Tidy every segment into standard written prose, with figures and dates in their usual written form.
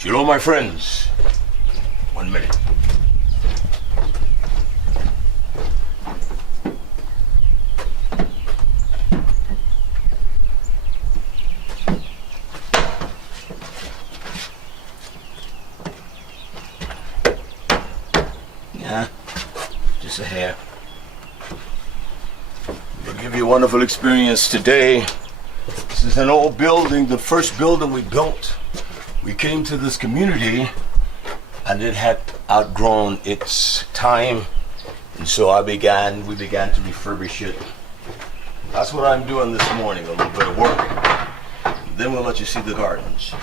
Shalom, my friends. 1 minute. Yeah, just a hair. We'll give you a wonderful experience today. This is an old building, the first building we built. We came to this community and it had outgrown its time, and so we began to refurbish it. That's what I'm doing this morning, a little bit of work. Then we'll let you see the gardens.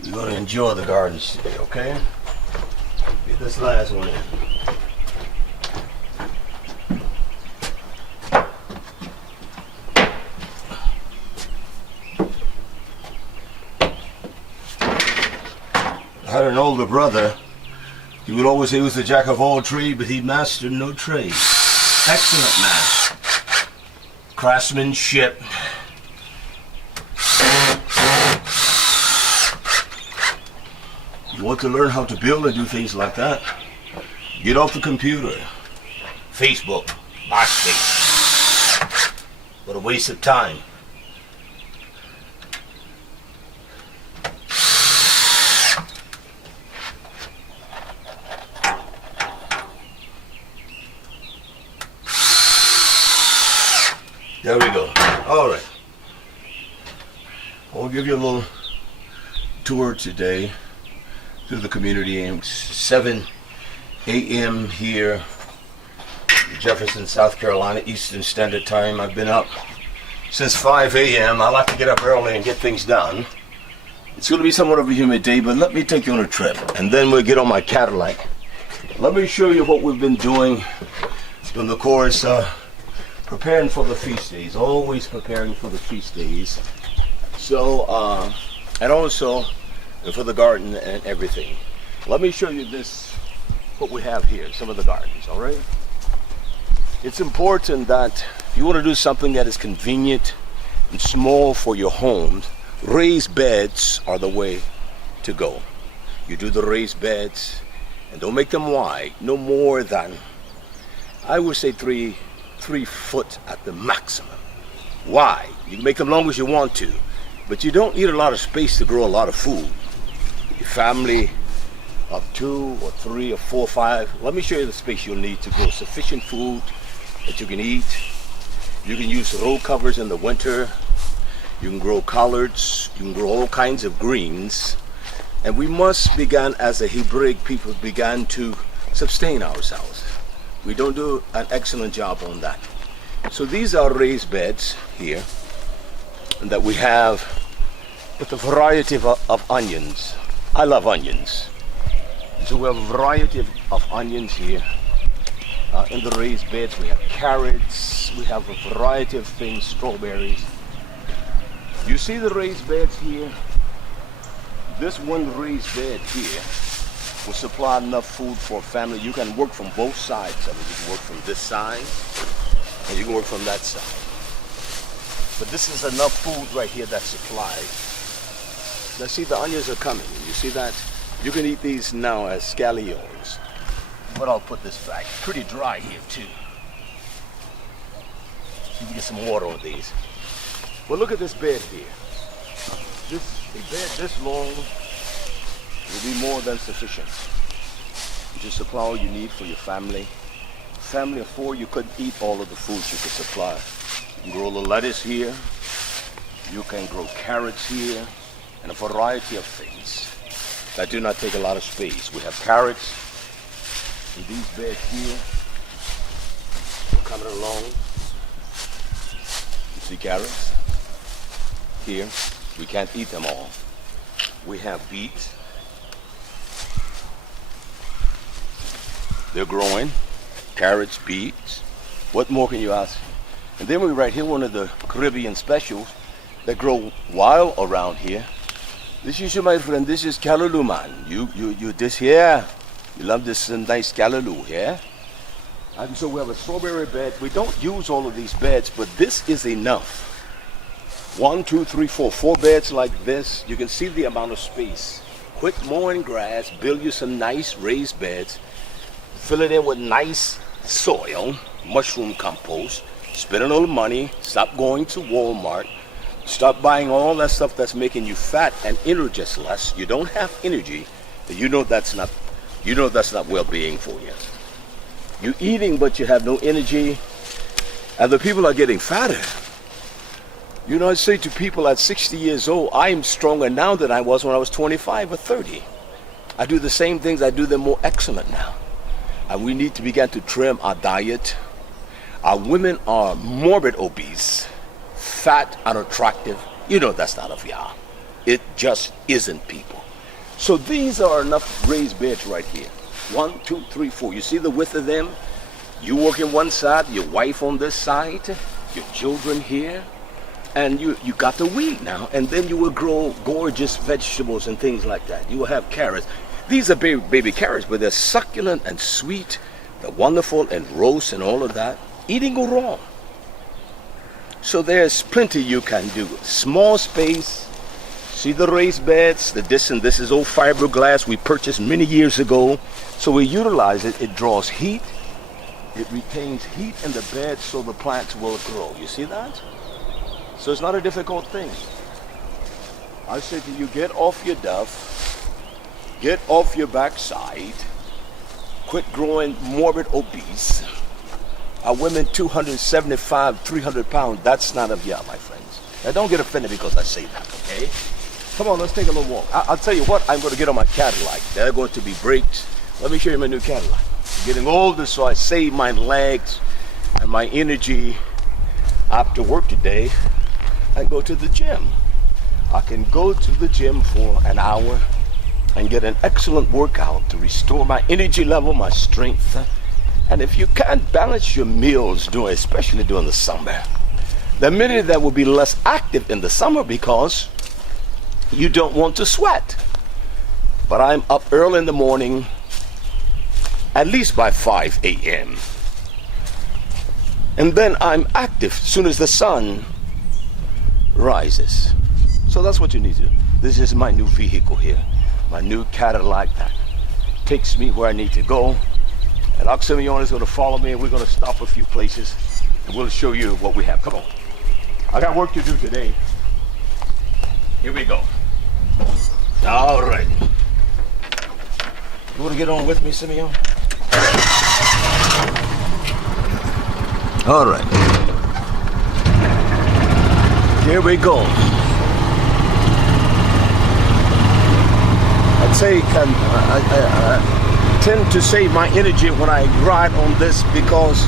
You're going to enjoy the gardens today, okay? Get this last one in. I had an older brother. He would always say he was the jack of all trades, but he mastered no trade. Excellent man. Craftsmanship. You want to learn how to build and do things like that? Get off the computer. Facebook, MySpace. What a waste of time. There we go. All right. I'll give you a little tour today through the community. It's 7 a.m. here, Jefferson, South Carolina, Eastern Standard Time. I've been up since 5 a.m. I like to get up early and get things done. It's going to be somewhat of a humid day, but let me take you on a trip, and then we'll get on my Cadillac. Let me show you what we've been doing in the course, preparing for the feast days, always preparing for the feast days. So, and also for the garden and everything. Let me show you this, what we have here, some of the gardens, all right? It's important that if you want to do something that is convenient and small for your homes, raised beds are the way to go. You do the raised beds, and don't make them wide, no more than, I would say 3 foot at the maximum. Why? You can make them long as you want to, but you don't need a lot of space to grow a lot of food. Your family of 2 or 3 or 4 or 5, let me show you the space you'll need to grow sufficient food that you can eat. You can use row covers in the winter. You can grow collards. You can grow all kinds of greens. And we must begin, as a Hebraic people, began to sustain ourselves. We don't do an excellent job on that. So these are raised beds here that we have with a variety of onions. I love onions. So we have a variety of onions here. In the raised beds we have carrots, we have a variety of things, strawberries. You see the raised beds here? This one raised bed here will supply enough food for a family. You can work from both sides of it. You can work from this side and you can work from that side. But this is enough food right here that's supplied. Now see, the onions are coming. You see that? You can eat these now as scallions. But I'll put this back. Pretty dry here too. You can get some water on these. Well, look at this bed here. A bed this long will be more than sufficient to supply all you need for your family. Family of 4, you couldn't eat all of the food you could supply. You can grow the lettuce here. You can grow carrots here, and a variety of things that do not take a lot of space. We have carrots in these beds here. We're coming along. You see carrots here. We can't eat them all. We have beets. They're growing. Carrots, beets. What more can you ask? And then we right here, one of the Caribbean specials that grow wild around here. This is you, my friend. This is callaloo, man. You this here. You love this nice callaloo here. And so we have a strawberry bed. We don't use all of these beds, but this is enough. 1, 2, 3, 4. 4 beds like this. You can see the amount of space. Quit mowing grass. Build you some nice raised beds. Fill it in with nice soil, mushroom compost. Spend a little money. Stop going to Walmart. Stop buying all that stuff that's making you fat and energized less. You don't have energy. You know that's not well-being for you. You're eating, but you have no energy, and the people are getting fatter. You know, I say to people at 60 years old, I am stronger now than I was when I was 25 or 30. I do the same things, I do them more excellent now. And we need to begin to trim our diet. Our women are morbid obese, fat, unattractive. You know that's not of Yah. It just isn't, people. So these are enough raised beds right here. 1, 2, 3, 4. You see the width of them? You work in one side, your wife on this side, your children here, and you got the weed now. And then you will grow gorgeous vegetables and things like that. You will have carrots. These are baby carrots, but they're succulent and sweet. They're wonderful and roast and all of that. Eating go wrong. So there's plenty you can do. Small space. See the raised beds, this is old fiberglass we purchased many years ago. So we utilize it. It draws heat. It retains heat in the bed so the plants will grow. You see that? So it's not a difficult thing. I say to you, get off your duff. Get off your backside. Quit growing morbid obese. Our women 275, 300 pounds. That's not of Yah, my friends. Now don't get offended because I say that, okay? Come on, let's take a little walk. I'll tell you what, I'm going to get on my Cadillac. They're going to be brakes. Let me show you my new Cadillac. I'm getting older, so I save my legs and my energy after work today and go to the gym. I can go to the gym for an hour and get an excellent workout to restore my energy level, my strength. And if you can't balance your meals, especially during the summer, there are many that will be less active in the summer because you don't want to sweat. But I'm up early in the morning, at least by 5 a.m. And then I'm active as soon as the sun rises. So that's what you need to do. This is my new vehicle here, my new Cadillac that takes me where I need to go. And Oxymion is going to follow me, and we're going to stop a few places, and we'll show you what we have. Come on. I got work to do today. Here we go. All right. You want to get on with me, Simeon? All right. Here we go. I'd say I tend to save my energy when I ride on this because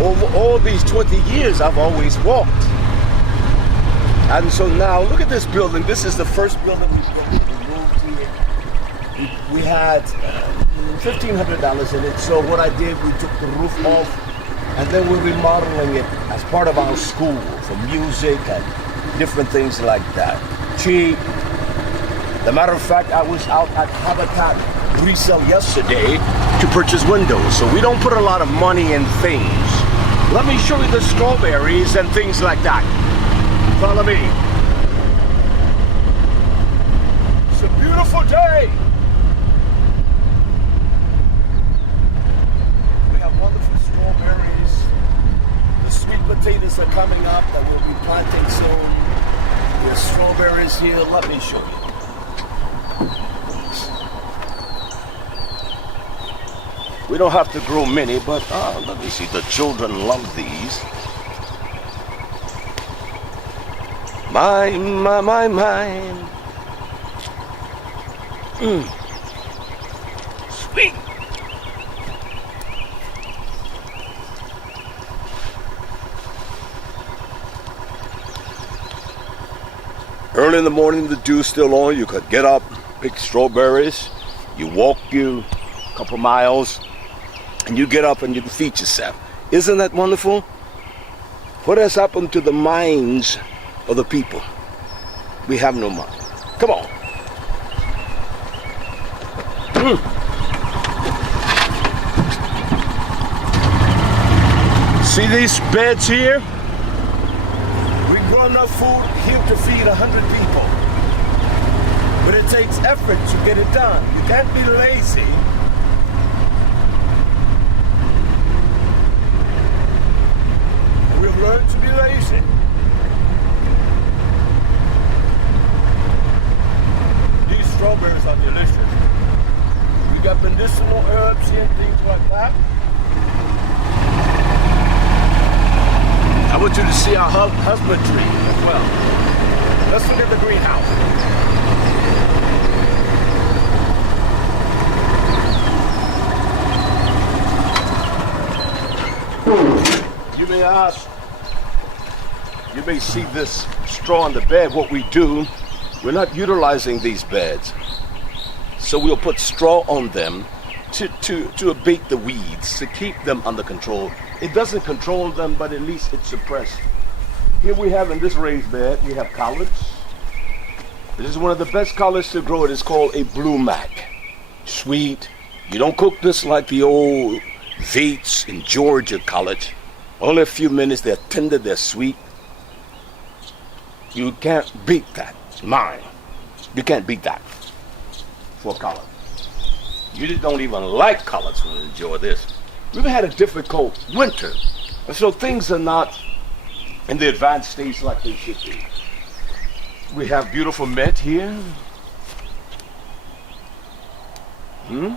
over all these 20 years I've always walked. And so now look at this building. This is the first building we built. We had $1,500 in it. So what I did, we took the roof off and then we're remodeling it as part of our school for music and different things like that. Cheap. As a matter of fact, I was out at Habitat Resale yesterday to purchase windows. So we don't put a lot of money in things. Let me show you the strawberries and things like that. Follow me. It's a beautiful day. We have wonderful strawberries. The sweet potatoes are coming up that we'll be planting soon. There's strawberries here. Let me show you. We don't have to grow many, but let me see. The children love these. My. Sweet. Early in the morning, the dew's still on. You could get up, pick strawberries. You walk a couple miles, and you get up and you can feed yourself. Isn't that wonderful? What has happened to the minds of the people? We have no mind. Come on. See these beds here? We grow enough food here to feed 100 people. But it takes effort to get it done. You can't be lazy. We've learned to be lazy. These strawberries are delicious. We got medicinal herbs here and things like that. I want you to see our husbandry as well. Let's look at the greenhouse. You may ask, you may see this straw on the bed. What we do, we're not utilizing these beds. So we'll put straw on them to abate the weeds, to keep them under control. It doesn't control them, but at least it's suppressed. Here we have in this raised bed, we have collards. This is one of the best collards to grow. It is called a blue mac. Sweet. You don't cook this like the old Vates in Georgia collards. Only a few minutes, they're tender, they're sweet. You can't beat that. Mine. You can't beat that for a collard. You just don't even like collards when you enjoy this. We've had a difficult winter, and so things are not in the advanced stage like they should be. We have beautiful mint here. Then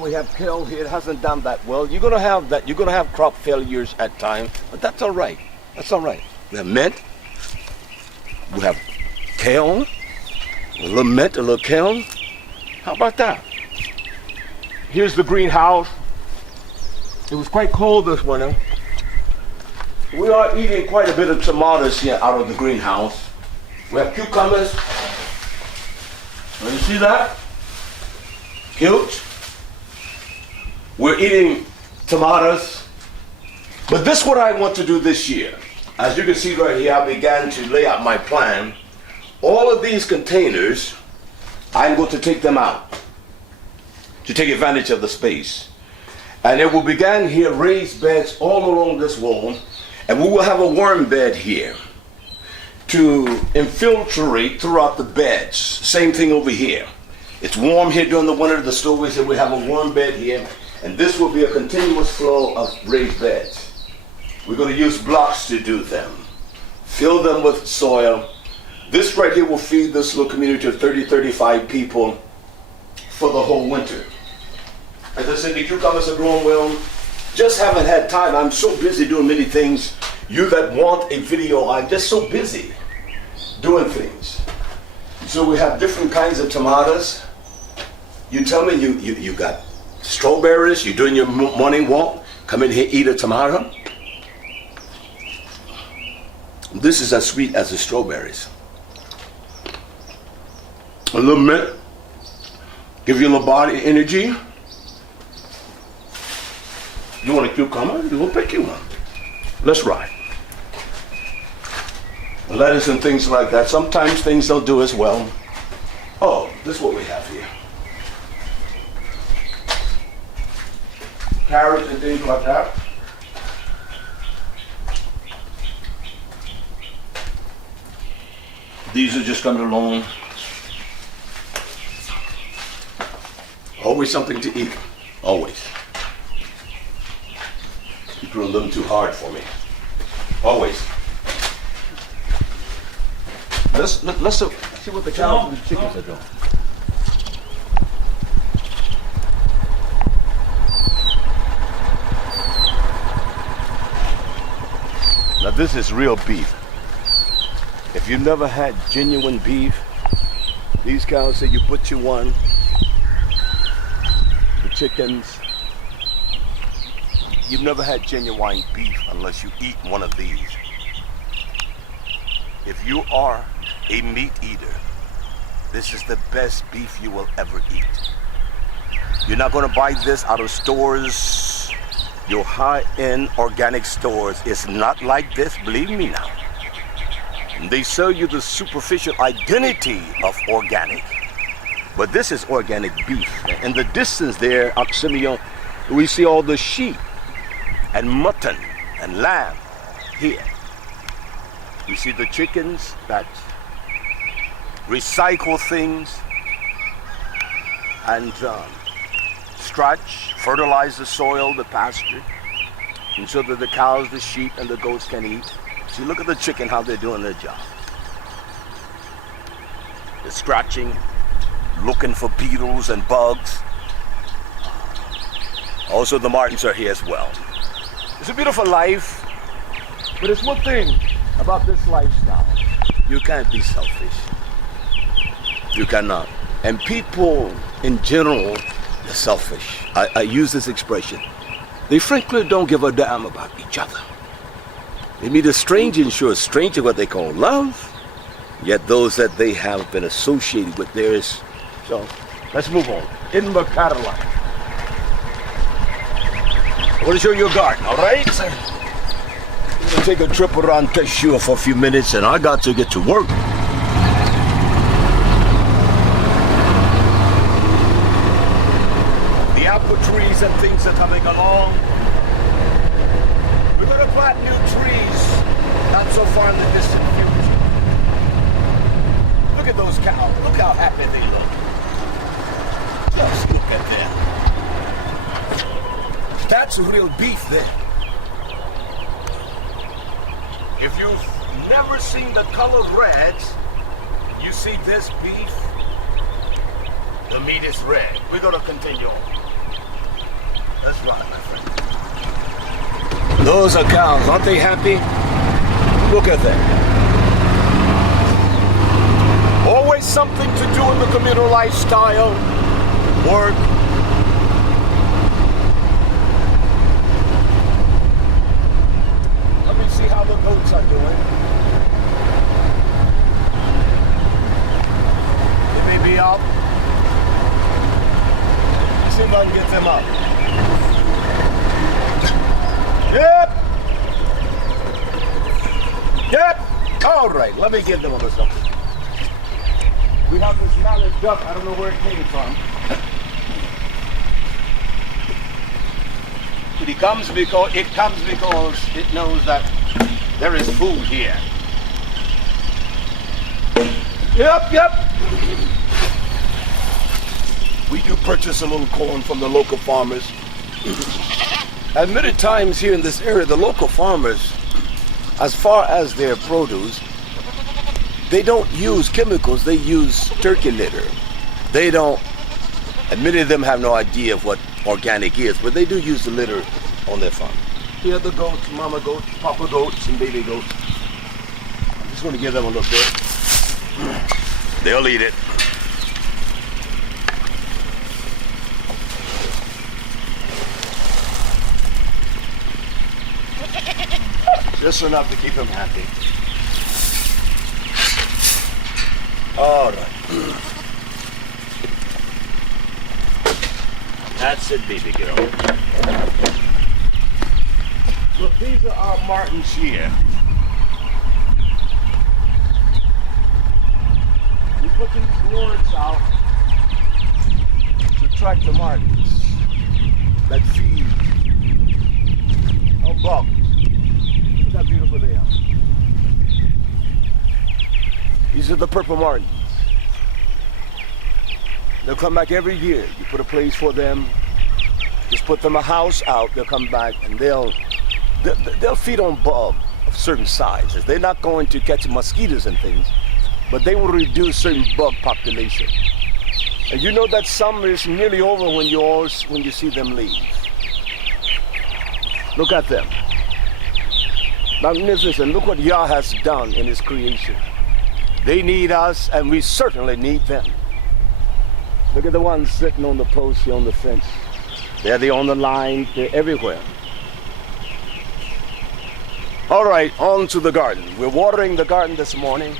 we have kale here. It hasn't done that well. You're gonna have that. You're gonna have crop failures at times, but that's all right. That's all right. We have mint. We have kale. A little mint, a little kale. How about that? Here's the greenhouse. It was quite cold this winter. We are eating quite a bit of tomatoes here out of the greenhouse. We have cucumbers. Can you see that? Cute. We're eating tomatoes. But this is what I want to do this year. As you can see right here, I began to lay out my plan. All of these containers, I'm going to take them out to take advantage of the space. And it will begin here, raised beds all along this wall, and we will have a worm bed here to infiltrate throughout the beds. Same thing over here. It's warm here during the winter, the stowaways, and we have a worm bed here, and this will be a continuous flow of raised beds. We're going to use blocks to do them. Fill them with soil. This right here will feed this little community of 30, 35 people for the whole winter. As I said, the cucumbers are growing well. Just haven't had time. I'm so busy doing many things. You that want a video, I'm just so busy doing things. So we have different kinds of tomatoes. You tell me you got strawberries, you're doing your morning walk, come in here, eat a tomato. This is as sweet as the strawberries. A little mint, give you a little body energy. You want a cucumber? You will pick you one. Let's ride. Lettuce and things like that. Sometimes things don't do as well. Oh, this is what we have here. Carrots and things like that. These are just coming along. Always something to eat. Always. You grew a little too hard for me. Always. Let's see what the cows and the chickens are doing. Now this is real beef. If you've never had genuine beef, these cows say you butcher one. The chickens. You've never had genuine beef unless you eat one of these. If you are a meat eater, this is the best beef you will ever eat. You're not going to buy this out of stores, your high-end organic stores. It's not like this, believe me now. They sell you the superficial identity of organic. But this is organic beef. In the distance there, Simeon, we see all the sheep and mutton and lamb here. We see the chickens that recycle things and scratch, fertilize the soil, the pasture, and so that the cows, the sheep, and the goats can eat. See, look at the chicken, how they're doing their job. They're scratching, looking for beetles and bugs. Also, the martins are here as well. It's a beautiful life, but there's one thing about this lifestyle. You can't be selfish. You cannot. And people in general are selfish. I use this expression. They frankly don't give a damn about each other. They meet a stranger and show a stranger what they call love, yet those that they have been associated with theirs. So let's move on. Edinburgh, Carolina. I want to show you a garden, all right? I'm going to take a trip around Tshuwah for a few minutes, and I got to get to work. The apple trees and things are coming along. We're going to plant new trees, not so far in the distant future. Look at those cows. Look how happy they look. Just look at them. That's real beef there. If you've never seen the color red, you see this beef, the meat is red. We're going to continue on. That's right, my friend. Those are cows. Aren't they happy? Look at them. Always something to do in the communal lifestyle. Work. Let me see how the goats are doing. They may be up. Let's see if I can get them up. Yep. Yep. All right, let me give them a little. We have this mallard duck. I don't know where it came from. But it comes because it knows that there is food here. Yep. We do purchase a little corn from the local farmers. And many times here in this area, the local farmers, as far as their produce, they don't use chemicals, they use turkey litter. They don't, and many of them have no idea of what organic is, but they do use the litter on their farm. Here are the goats, mama goats, papa goats, and baby goats. I'm just going to give them a little bit. They'll eat it. Just enough to keep them happy. All right. That's it, baby girl. Look, these are our martins here. We put these boards out to attract the martins that feed on bugs. Look how beautiful they are. These are the purple martins. They'll come back every year. You put a place for them, just put them a house out, they'll come back and they'll feed on bugs of certain sizes. They're not going to catch mosquitoes and things, but they will reduce certain bug population. And you know that summer is nearly over when you see them leave. Look at them. Magnificent. Look what Yah has done in His creation. They need us, and we certainly need them. Look at the ones sitting on the post here on the fence. They're on the line. They're everywhere. All right, on to the garden. We're watering the garden this morning.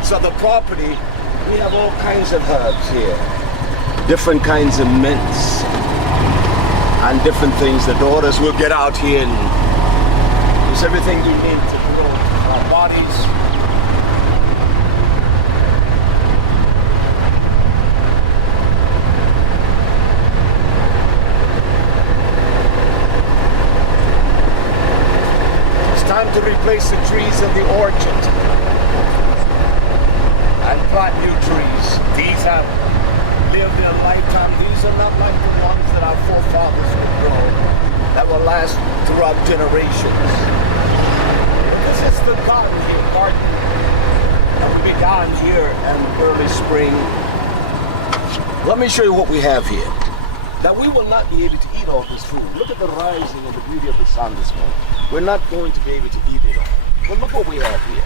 entrance of the property, we have all kinds of herbs here. Different kinds of mints and different things. The daughters will get out here and use everything we need to grow our bodies. It's time to replace the trees in the orchard and plant new trees. These have lived their lifetime. These are not like the ones that our forefathers would grow that will last throughout generations. This is the garden that will be down here in early spring. Let me show you what we have here. That we will not be able to eat all this food. Look at the rising and the beauty of the sun this morning. We're not going to be able to eat it all. But look what we have here.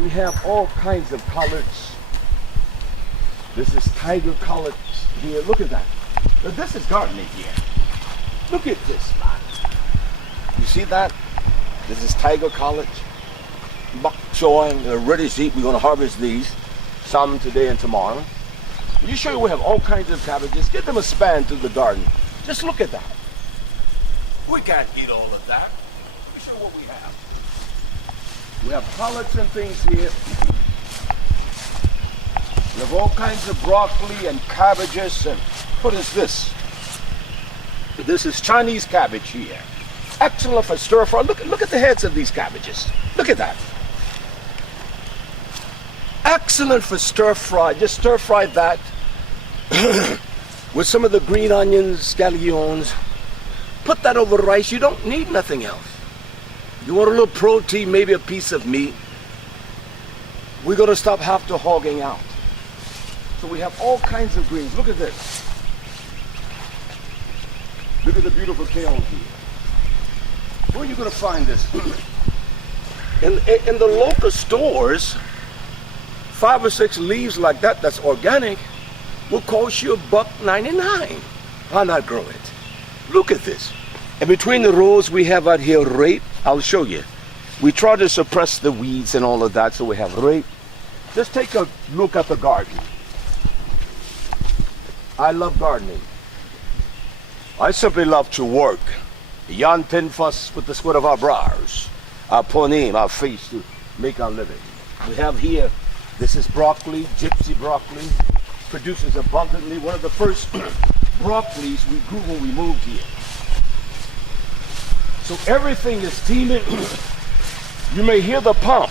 We have all kinds of colors. This is tiger colors here. Look at that. Now, this is gardening here. Look at this, man. You see that? This is tiger college. Bok choy. They're ready to eat. We're going to harvest these. Some today and tomorrow. You show you we have all kinds of cabbages. Get them a span through the garden. Just look at that. We can't eat all of that. Let me show you what we have. We have collards and things here. We have all kinds of broccoli and cabbages. And what is this? This is Chinese cabbage here. Excellent for stir fry. Look at the heads of these cabbages. Look at that. Excellent for stir fry. Just stir fry that with some of the green onions, scallions. Put that over rice. You don't need nothing else. You want a little protein, maybe a piece of meat. We're going to stop half the hogging out. So we have all kinds of greens. Look at this. Look at the beautiful kale here. Where are you going to find this? In the local stores, 5 or 6 leaves like that, that's organic, will cost you $1.99. Why not grow it? Look at this. And between the rows we have out here rape. I'll show you. We try to suppress the weeds and all of that, so we have rape. Just take a look at the garden. I love gardening. I simply love to work. Beyond 10 fuss with the sweat of our brows, our ponim, our face to make our living. We have here, this is broccoli, gypsy broccoli, produces abundantly. One of the first broccolis we grew when we moved here. So everything is teeming. You may hear the pump.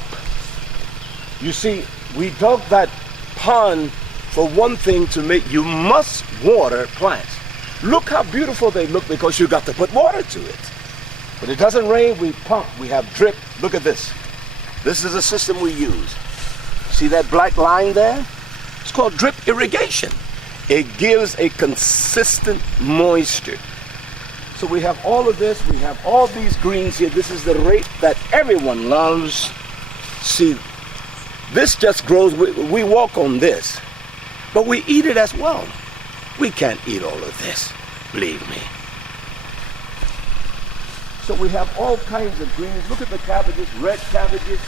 You see, we dug that pond for one thing to make, you must water plants. Look how beautiful they look because you got to put water to it. When it doesn't rain, we pump, we have drip. Look at this. This is a system we use. See that black line there? It's called drip irrigation. It gives a consistent moisture. So we have all of this, we have all these greens here. This is the rape that everyone loves. See, this just grows, we walk on this, but we eat it as well. We can't eat all of this, believe me. So we have all kinds of greens. Look at the cabbages, red cabbages.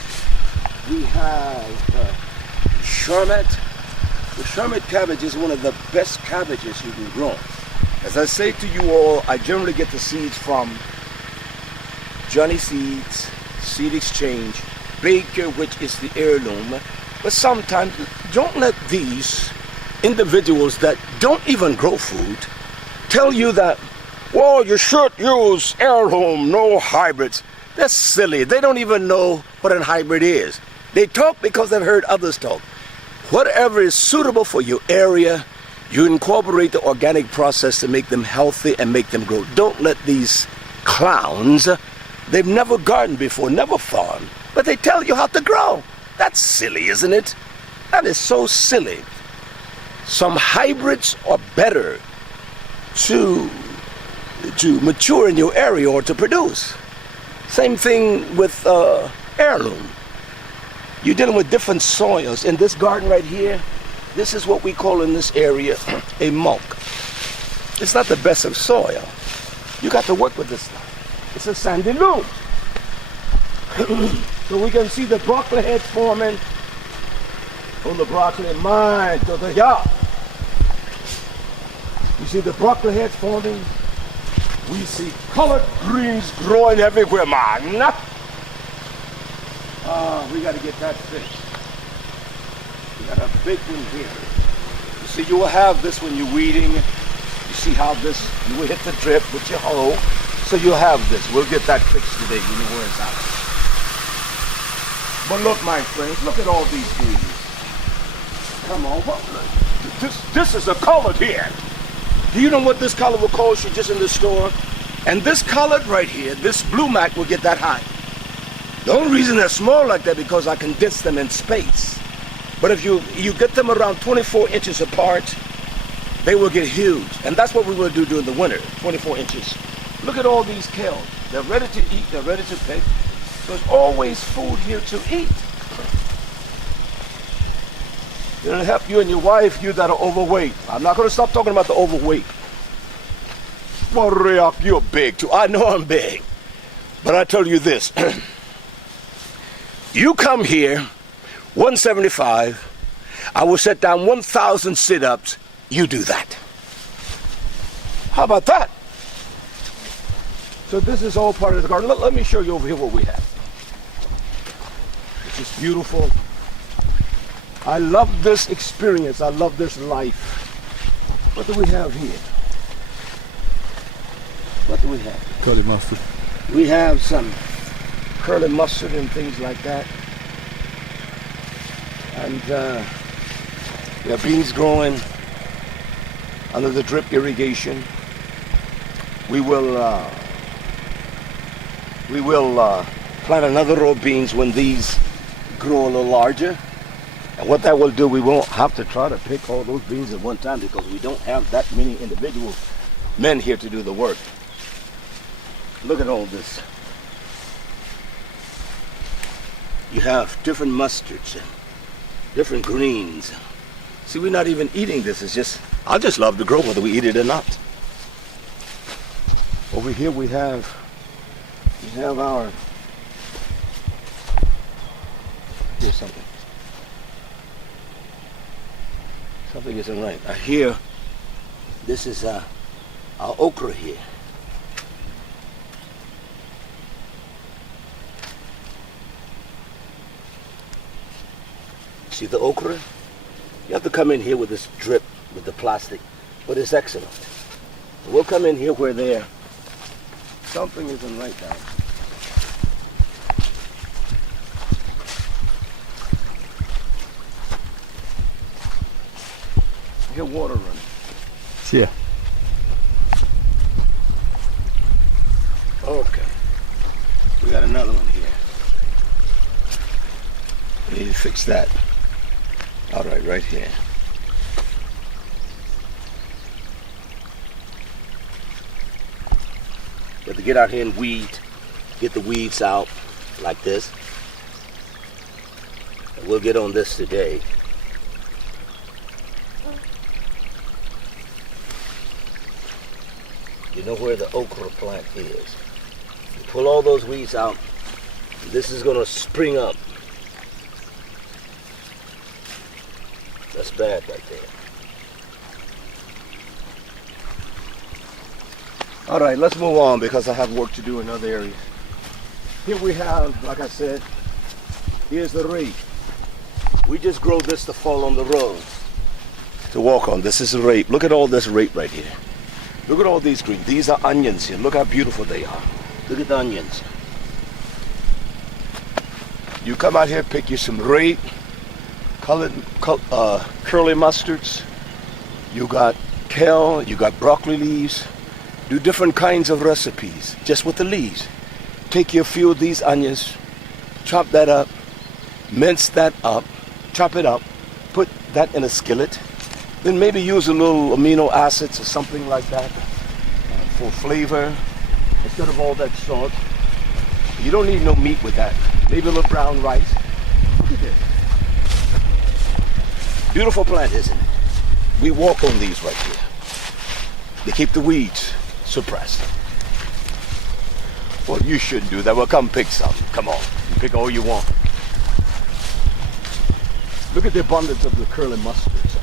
We have Charlotte. The Charlotte cabbage is one of the best cabbages you can grow. As I say to you all, I generally get the seeds from Johnny Seeds, Seed Exchange, Baker, which is the heirloom. But sometimes, don't let these individuals that don't even grow food tell you that, well, you should use heirloom, no hybrids. That's silly. They don't even know what a hybrid is. They talk because they've heard others talk. Whatever is suitable for your area, you incorporate the organic process to make them healthy and make them grow. Don't let these clowns, they've never gardened before, never farmed, but they tell you how to grow. That's silly, isn't it? That is so silly. Some hybrids are better to mature in your area or to produce. Same thing with heirloom. You're dealing with different soils. In this garden right here, this is what we call in this area a muck. It's not the best of soil. You got to work with this stuff. It's a sandy loam. So we can see the broccoli heads forming on the broccoli. Mine to the yard. You see the broccoli heads forming. We see colored greens growing everywhere, man. We got to get that fixed. We got a big one here. You see, you will have this when you're weeding. You see how this, you will hit the drip with your hoe. So you'll have this. We'll get that fixed today. You know where it's out. But look, my friends, look at all these greens. Come on, this is a colored here. Do you know what this color will cost you just in the store? And this colored right here, this blue mat will get that high. The only reason they're small like that because I condense them in space. But if you get them around 24 inches apart, they will get huge. And that's what we will do during the winter, 24 inches. Look at all these kales. They're ready to eat, they're ready to pick. There's always food here to eat. It'll help you and your wife, you that are overweight. I'm not going to stop talking about the overweight. Well, Raah, you're big too. I know I'm big. But I tell you this. You come here, 175. I will set down 1,000 sit-ups. You do that. How about that? So this is all part of the garden. Let me show you over here what we have. It's just beautiful. I love this experience. I love this life. What do we have here? What do we have? Curly mustard. We have some curly mustard and things like that. And we have beans growing under the drip irrigation. We will plant another row of beans when these grow a little larger. And what that will do, we won't have to try to pick all those beans at one time because we don't have that many individual men here to do the work. Look at all this. You have different mustards and different greens. See, we're not even eating this. It's just, I just love to grow whether we eat it or not. Over here we have our, here's something. Something isn't right. Here, this is our okra here. See the okra? You have to come in here with this drip, with the plastic, but it's excellent. We'll come in here where there. Something isn't right now. I hear water running. Yeah. Okay. We got another one here. We need to fix that. All right here. You have to get out here and weed. Get the weeds out like this. And we'll get on this today. You know where the okra plant is. You pull all those weeds out. This is going to spring up. That's bad right there. All right, let's move on because I have work to do in other areas. Here we have, like I said, here's the rape. We just grow this to fall on the road to walk on. This is a rape. Look at all this rape right here. Look at all these greens. These are onions here. Look how beautiful they are. Look at the onions. You come out here, pick you some rape, curly mustards. You got kale, you got broccoli leaves. Do different kinds of recipes just with the leaves. Take a few of these onions, chop that up, mince that up, chop it up, put that in a skillet. Then maybe use a little amino acids or something like that for flavor instead of all that salt. You don't need no meat with that. Maybe a little brown rice. Look at this. Beautiful plant, isn't it? We walk on these right here. They keep the weeds suppressed. Well, you shouldn't do that. Well, come pick some. Come on. You pick all you want. Look at the abundance of the curly mustards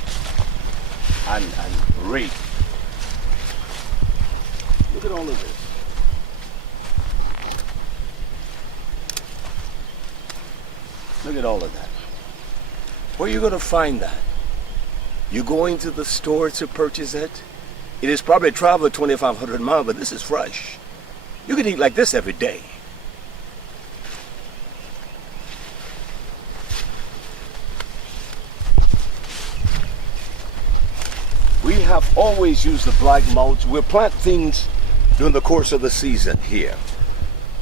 and rape. Look at all of this. Look at all of that. Where are you going to find that? You going to the store to purchase it? It is probably traveled 2,500 miles, but this is fresh. You can eat like this every day. We have always used the black mulch. We'll plant things during the course of the season here.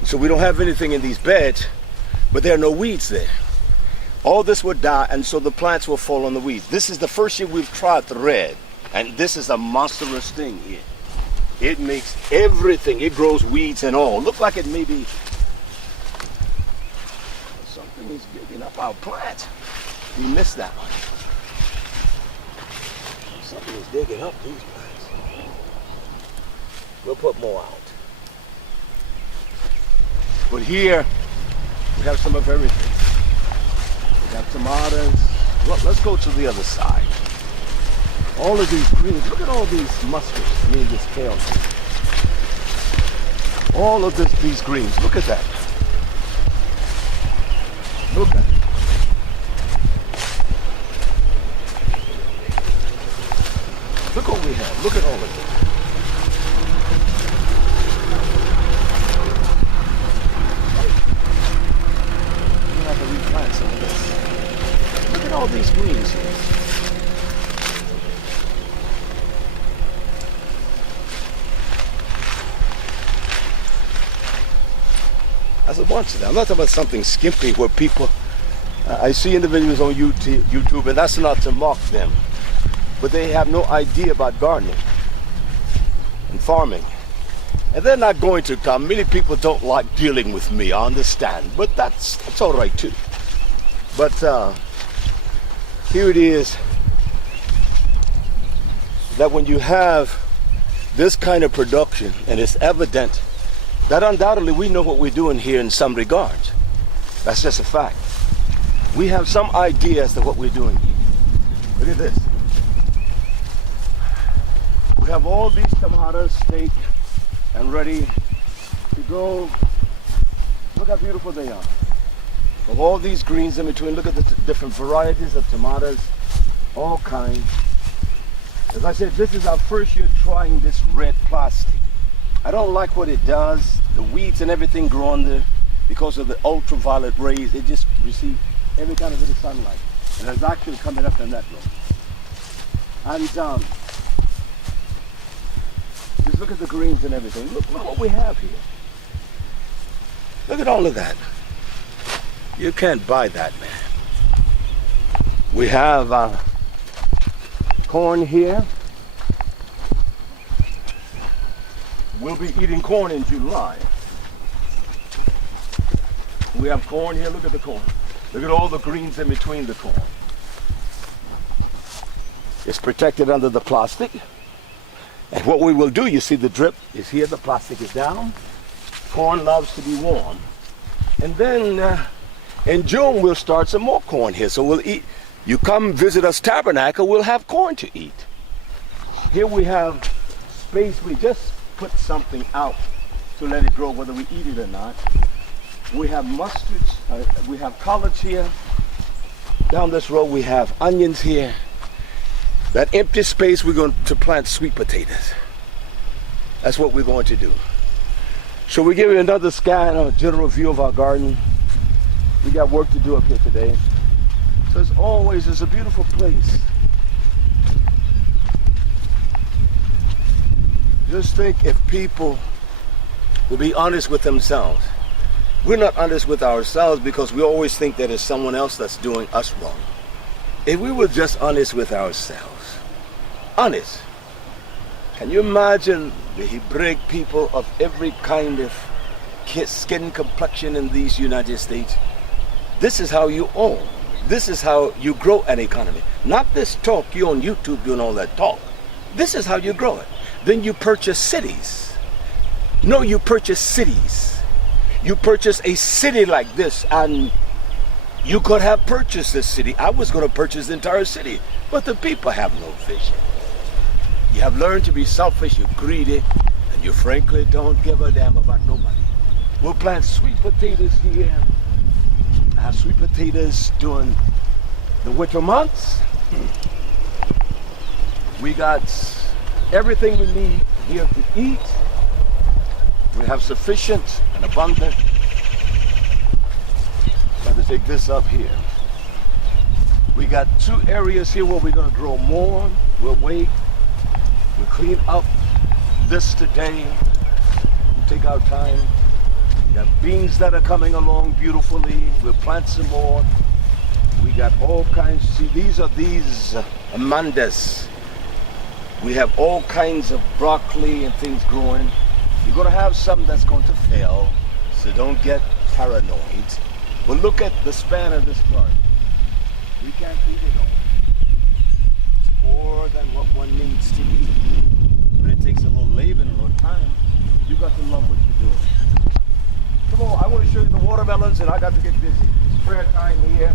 So we don't have anything in these beds, but there are no weeds there. All this would die, and so the plants will fall on the weeds. This is the first year we've tried the red, and this is a monstrous thing here. It makes everything, it grows weeds and all. Look like it may be, something is digging up our plants. We missed that one. Something is digging up these plants. We'll put more out. But here, we have some of everything. We have tomatoes. Well, let's go to the other side. All of these greens. Look at all these mustards. I mean, this kale. All of these greens. Look at that. Look at it. Look what we have. Look at all of this. We have to replant some of this. Look at all these greens here. That's a bunch of them. I'm not talking about something skimpy where people, I see individuals on YouTube, and that's not to mock them, but they have no idea about gardening and farming. And they're not going to come. Many people don't like dealing with me, I understand, but that's all right too. But here it is, that when you have this kind of production, and it's evident that undoubtedly we know what we're doing here in some regards. That's just a fact. We have some idea as to what we're doing here. Look at this. We have all these tomatoes staked and ready to go. Look how beautiful they are. Of all these greens in between, look at the different varieties of tomatoes, all kinds. As I said, this is our first year trying this red plastic. I don't like what it does. The weeds and everything grow on there because of the ultraviolet rays. It just receives every kind of bit of sunlight. And it's actually coming up in that room. And just look at the greens and everything. Look what we have here. Look at all of that. You can't buy that, man. We have corn here. We'll be eating corn in July. We have corn here. Look at the corn. Look at all the greens in between the corn. It's protected under the plastic. And what we will do, you see the drip is here, the plastic is down. Corn loves to be warm. And then in June, we'll start some more corn here. So we'll eat. You come visit us Tabernacle, we'll have corn to eat. Here we have space. We just put something out to let it grow, whether we eat it or not. We have mustards, we have collards here. Down this road we have onions here. That empty space we're going to plant sweet potatoes. That's what we're going to do. So we give you another scan, a general view of our garden. We got work to do up here today. So as always, it's a beautiful place. Just think if people will be honest with themselves. We're not honest with ourselves because we always think that it's someone else that's doing us wrong. If we were just honest with ourselves, honest. Can you imagine the Hebraic people of every kind of skin complexion in these United States? This is how you own. This is how you grow an economy. Not this talk you on YouTube doing all that talk. This is how you grow it. Then you purchase cities. No, you purchase cities. You purchase a city like this, and you could have purchased this city. I was going to purchase the entire city, but the people have no vision. You have learned to be selfish, you're greedy, and you frankly don't give a damn about nobody. We'll plant sweet potatoes here. I have sweet potatoes during the winter months. We got everything we need here to eat. We have sufficient and abundant. Got to take this up here. We got 2 areas here where we're going to grow more. We'll wait. We'll clean up this today. We'll take our time. We got beans that are coming along beautifully. We'll plant some more. We got all kinds. See, these amandas. We have all kinds of broccoli and things growing. You're going to have some that's going to fail, so don't get paranoid. But look at the span of this garden. We can't eat it all. It's more than what one needs to eat. But it takes a little labor and a little time. You got to love what you're doing. Come on, I want to show you the watermelons, and I got to get busy. It's prayer time here.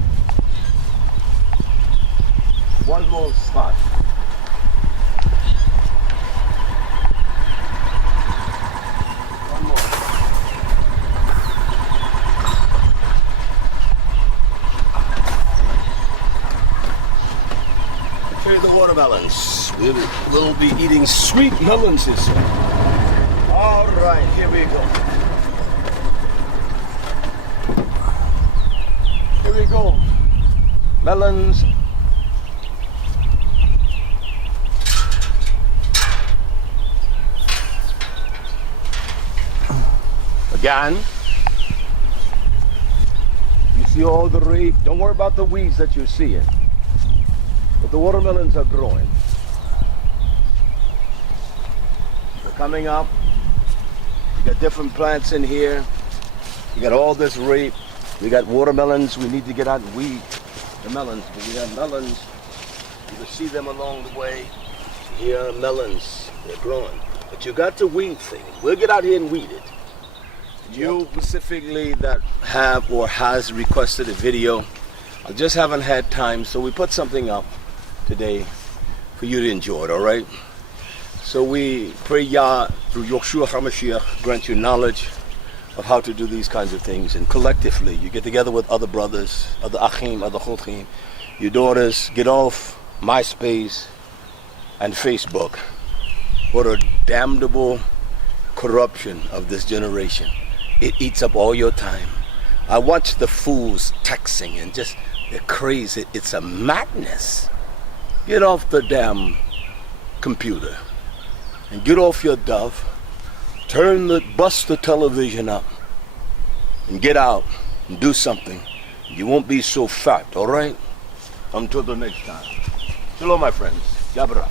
One more spot. One more. I'll show you the watermelons. We'll be eating sweet melons this year. All right, here we go. Here we go. Melons. Again, you see all the rape. Don't worry about the weeds that you're seeing. But the watermelons are growing. They're coming up. You got different plants in here. You got all this rape. We got watermelons. We need to get out and weed the melons. But we have melons. You can see them along the way. Here are melons. They're growing. But you got to weed things. We'll get out here and weed it. You specifically that have or has requested a video, I just haven't had time, so we put something up today for you to enjoy it, all right? So we pray Yah, through YAHSHUA HaMashiach, grant you knowledge of how to do these kinds of things, and collectively, you get together with other brothers, other achim, other chochim, your daughters, get off MySpace and Facebook. What a damnable corruption of this generation. It eats up all your time. I watch the fools texting and just, they're crazy. It's a madness. Get off the damn computer and get off your duff. Bust the television up and get out and do something. You won't be so fat, all right? Until the next time. Hello, my friends. Yabra.